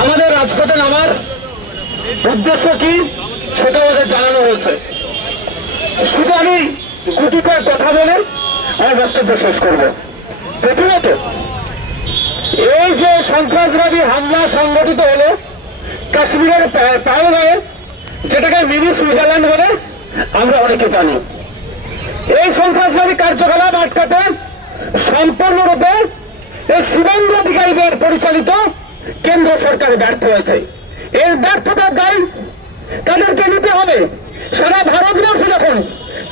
আমাদের রাজপথে নামার উদ্দেশ্য কি সেটা আমাদের জানানো হয়েছে। শুধু আমি গুটি কয়েক কথা বলে আমার বক্তব্য শেষ করব। প্রথমত, এই যে সন্ত্রাসবাদী হামলা সংগঠিত হলো কাশ্মীরের পাহেলগাঁয়ে, যেটাকে মিনি সুইজারল্যান্ড বলে আমরা অনেকে জানি, এই সন্ত্রাসবাদী কার্যকলাপ আটকাতে সম্পূর্ণরূপে এই শুভেন্দু অধিকারীদের পরিচালিত কেন্দ্র সরকার ব্যর্থ হয়েছে। এর ব্যর্থতার দায় তাদেরকে নিতে হবে। সারা ভারতবর্ষ যখন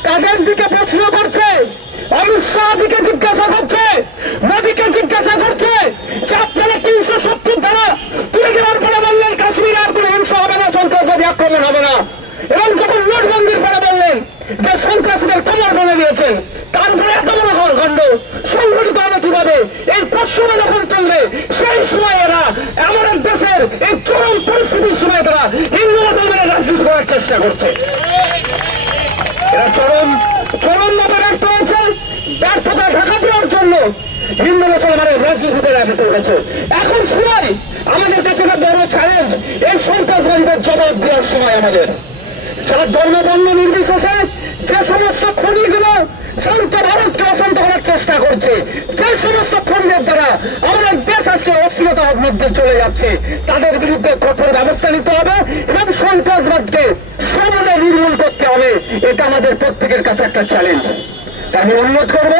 তাদের দিকে প্রশ্ন করছে, অমিত শাহজিকে জিজ্ঞাসা করছে, মোদীকে জিজ্ঞাসা করছে যে আপনারা 370 ধারা তুলে দেওয়ার পরে বললেন কাশ্মীরে আর কোন হিংসা হবে না, সন্ত্রাসবাদী আক্রমণ হবে না, এবং যখন নোটবন্দির পরে বললেন যে সন্ত্রাসীদের কোমর বনে দিয়েছেন, তারপরে এত বড় খণ্ড সংগঠিত হলো কিভাবে, এই প্রশ্নটা যখন চলবে সেই সময় এরা আমাদের দেশের এই চরম পরিস্থিতির সময় তারা হিন্দু মুসলমানের রাজনীতি করার চেষ্টা করছে। এরা চরমভাবে ব্যর্থ হয়েছে। ব্যর্থতা ঢাকা দেওয়ার জন্য হিন্দু মুসলমানের রাজনীতিতে রাখতে উঠেছে। এখন সময় আমাদের কাছে একটা বড় চ্যালেঞ্জ, এই সন্ত্রাসবাদীদের জবাব দেওয়ার সময় আমাদের যারা ধর্মবর্ণ নির্বিশেষে যে সমস্ত খনিগুলো শান্ত ভারতকে অশান্ত করার চেষ্টা করছে, যে সমস্ত খনিদের দ্বারা আমাদের দেশ আজকে অস্থিরতার মধ্যে চলে যাচ্ছে, তাদের বিরুদ্ধে কঠোর ব্যবস্থা নিতে হবে এবং সন্ত্রাসবাদকে সমূলে নির্মূল করতে হবে। এটা আমাদের প্রত্যেকের কাছে একটা চ্যালেঞ্জ। তাই আমি অনুরোধ করব,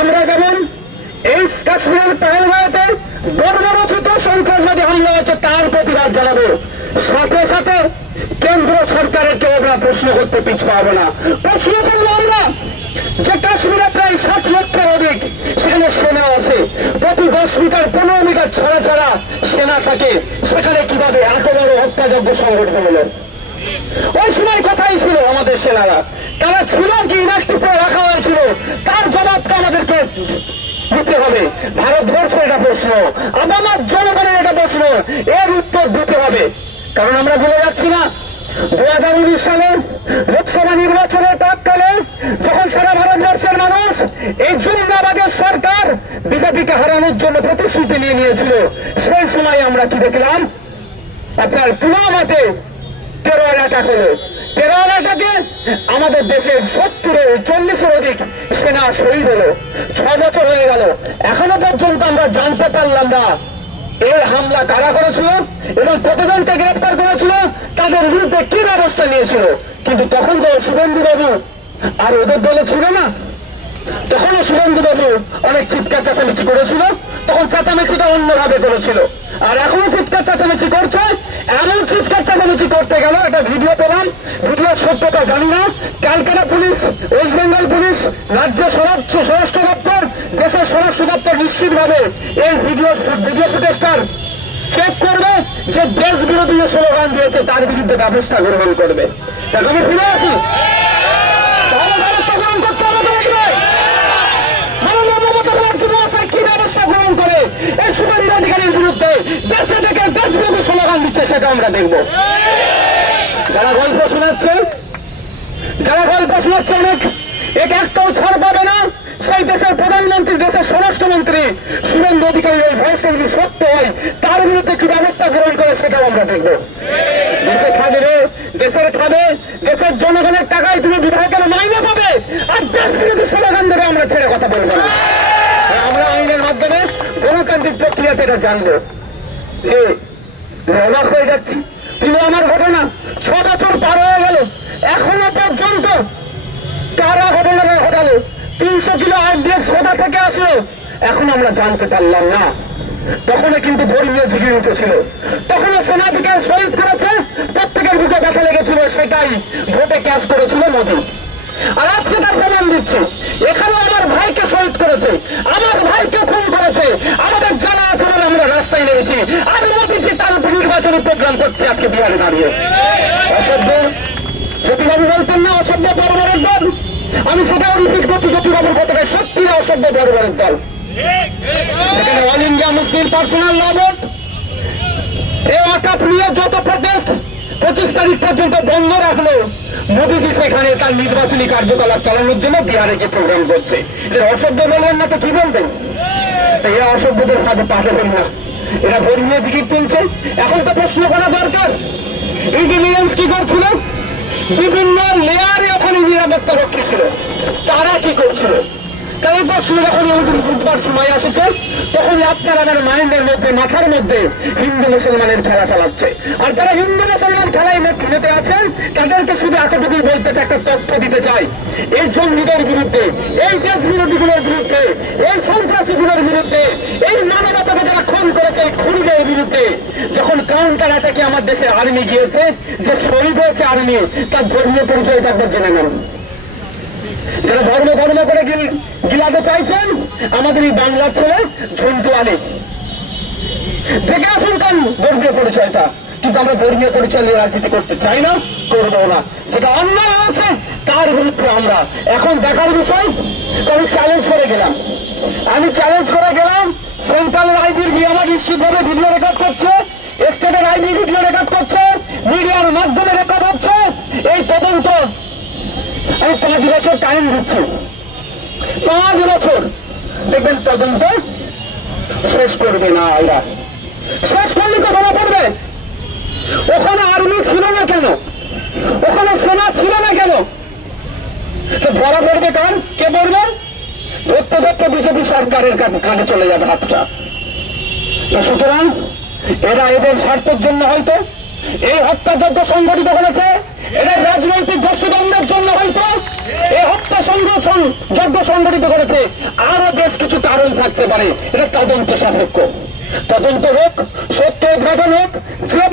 আমরা যেমন এই কাশ্মীরের পাহেলগাঁওতে বর্বরোচিত সন্ত্রাসবাদী হামলা হয়েছে তার প্রতিবাদ জানাবো, সাথে সাথে কেন্দ্র সরকারকে আমরা প্রশ্ন করতে পিছপাবো না। প্রশ্ন করবো আমরা যে কাশ্মীরে প্রায় 60 লক্ষের অধিক সেখানে সেনা আছে, প্রতি 10 মিটার 15 মিটার ছাড়া ছাড়া সেনা থাকে, সেখানে কিভাবে এত বড় হত্যাযজ্ঞ সংগঠিত হলো? ওই সময় কথাই ছিল আমাদের সেনারা, তারা ছিল কি ইনঅ্যাক্টিভ করে রাখা হয়েছিল, তার জবাবটা আমাদেরকে দিতে হবে। ভারতবর্ষ এটা প্রশ্ন, আমার জনগণের এটা প্রশ্ন, এর উত্তর দিতে হবে। কারণ আমরা ভুলে যাচ্ছি না, 2019 সালে লোকসভা নির্বাচনের প্রাক্কালে যখন সারা ভারতবর্ষের মানুষ এই জুমনাবাদের সরকার বিজেপিকে হারানোর জন্য প্রতিশ্রুতি নিয়েছিল, সেই সময় আমরা কি দেখলাম? আপনার পুলওয়ামাতে টেরর অ্যাটাক হলো। টেরর অ্যাটাকে আমাদের দেশের 40-এর অধিক সেনা শহীদ হলো। 6 বছর হয়ে গেল, এখনো পর্যন্ত আমরা জানতে পারলাম না এই হামলা কারা করেছিল এবং কতজনকে গ্রেপ্তার করেছিল, তাদের বিরুদ্ধে কি ব্যবস্থা নিয়েছিল। কিন্তু তখন তো শুভেন্দু বাবু আর ওদের দলে ছিল না, তখনও শুভেন্দু বাবু অনেক চিৎকার চেঁচামেচি করেছিল, তখন চেঁচামেচিটা অন্যভাবে করেছিল। আর এখনো চিৎকার চেঁচামেচি করছে। এমন চিৎকার চেঁচামেচি করতে গেল, একটা ভিডিও পেলাম, ভিডিওর সত্যতা জানি না, Calcutta police, West Bengal police, রাজ্যের স্বরাষ্ট্র দপ্তর, দেশের স্বরাষ্ট্র দপ্তর নিশ্চিতভাবে এই ভিডিও ফুটেজটার চেক করবে, যে দেশ বিরোধী যে স্লোগান দিয়েছে তার বিরুদ্ধে ব্যবস্থা গ্রহণ করবে। এখন আমি ফিরে আসি, কি ব্যবস্থা গ্রহণ করে এই শুভেন্দু অধিকারীর বিরুদ্ধে দেশে থেকে দেশ বিরোধী স্লোগান দিচ্ছে সেটা আমরা দেখব। যারা গল্প শোনাচ্ছে অনেক, একটাও ছাড় পাবে না। সেই দেশের প্রধানমন্ত্রী, দেশের স্বরাষ্ট্রমন্ত্রী শুভেন্দু অধিকারী ওই ভয়েসটা যদি সত্য হয়, তার বিরুদ্ধে কি ব্যবস্থা গ্রহণ করে সেটাও আমরা দেখব। দেশে খাবে, দেশের জনগণের টাকায় তুমি বিধায়কের মাইনে পাবে, আর দেশ বিরোধী স্লোগান দেবে, আমরা ছেড়ে কথা বলবো না। আমরা আইনের মাধ্যমে গণতান্ত্রিক প্রক্রিয়াতে এটা জানবো। যে অবাক হয়ে যাচ্ছি, কিন্তু আমার ঘটনা 6 বছর পার হয়ে গেল, এখনো পর্যন্ত কারা ঘটনাটা ঘটালো, 300 কিলো RDX কোথা থেকে আসলো, এখন আমরা জানতে পারলাম না। তখনও কিন্তু ধর্মীয় ঝিঁকি উঠেছিল, তখনও সেনাদিকে শহীদ করেছে, প্রত্যেকের বুকে ব্যথা লেগেছিল, সেটাই ভোটে ক্যাশ করেছিল মোদী। আর আজকে তার প্রমাণ দিচ্ছে, এখানে আমার ভাইকে শহীদ করেছে, আমার ভাইকে খুন করেছে, আমাদের জানা আছে বলে আমরা রাস্তায় নেমেছি, আর মোদীজি তার নির্বাচনী প্রোগ্রাম করছে আজকে বিহারে দাঁড়িয়ে। অসভ্য জ্যোতিবাবু বলতেন না অসভ্য বর্বরের দল, আমি সেটাও রিপিট করছি, জ্যোতিবাবুর কথাটা সত্যি না অসভ্য বর্বরের দল। সেখানে অল ইন্ডিয়া মুসলিম পার্সোনাল ল বোর্ড এই ওয়াকফ নিয়ে যত প্রটেস্ট 25 তারিখ পর্যন্ত বন্ধ রাখলো, মোদীজি সেখানে তার নির্বাচনী কার্যকলাপ চালানোর জন্য বিহারে যে প্রোগ্রাম করছে। এদের অসভ্য বলবেন না তো কি বলবেন? এরা অসভ্যদের হাতে পা দেবেন না, এরা ধর্মীয় দিকে তুলছে। এখন তো প্রশ্ন করা দরকার, ইন্টেলিজেন্স কি করছিল? বিভিন্ন লেয়ারে ওখানে নিরাপত্তা রক্ষী ছিল, তারা কি করছিল? কারণ প্রশ্ন যখন উঠবার সময় আসছে, তখনই আপনার আমার মাইন্ডের মধ্যে, মাথার মধ্যে হিন্দু মুসলমানের খেলা চালাচ্ছে। আর যারা হিন্দু মুসলমান খেলায় মেতে আছেন, তাদেরকে শুধু এতটুকুই বলতে চাই, একটা তথ্য দিতে চাই, এই জঙ্গিদের বিরুদ্ধে, এই দেশ বিরোধীগুলোর বিরুদ্ধে, এই সন্ত্রাসীগুলোর বিরুদ্ধে, এই মানবতাকে যারা খুন করেছে, এই খুনিদের বিরুদ্ধে যখন কাউন্টার অ্যাটাকে আমার দেশে আর্মি গিয়েছে, যে শহীদ হয়েছে আর্মি, তার ধর্মীয় পরিচয় একবার জেনে নেন। যারা ধর্ম ধর্ম করে গিলাতে চাইছেন, আমাদের এই বাংলার ছেলে ঝন্টু আলী, দেখে আসুন তার ধর্মীয় পরিচয়টা। কিন্তু আমরা ধর্মীয় পরিচয় নিয়ে রাজনীতি করতে চাই না, করবো না। যেটা অন্যায় হয়েছে তার বিরুদ্ধে আমরা এখন দেখার বিষয়। আমি চ্যালেঞ্জ করে গেলাম, সেন্ট্রালের আইবির আমার নিশ্চিতভাবে ভিডিও রেকর্ড করছে, স্টেটের আইবি ভিডিও রেকর্ড করছে, মিডিয়ার মাধ্যমে রেকর্ড হচ্ছে। এই তদন্ত আমি 5 বছর টাইম দিচ্ছি, 5 বছর দেখবেন তদন্ত শেষ করবে না। এরা শেষ করলে তো ধরা পড়বে। ওখানে আর্মি ছিল না কেন? ওখানে সেনা ছিল না কেন? ধরা পড়বে কার? কে পড়বে? ধরতে ধরতে বিজেপি সরকারের কানে চলে যাবে হাতটা। সুতরাং এরা এদের স্বার্থের জন্য হয়তো এই হত্যাযজ্ঞ সংগঠিত করেছে, এরা রাজনৈতিক গোষ্ঠীদ্বন্দ্বের জন্য হয়তো এই হত্যা যজ্ঞ সংগঠিত করেছে। আরো বেশ কিছু কারণ থাকতে পারে। এটা তদন্ত সাপেক্ষ, তদন্ত হোক, সত্য উদ্ঘাটন হোক, যে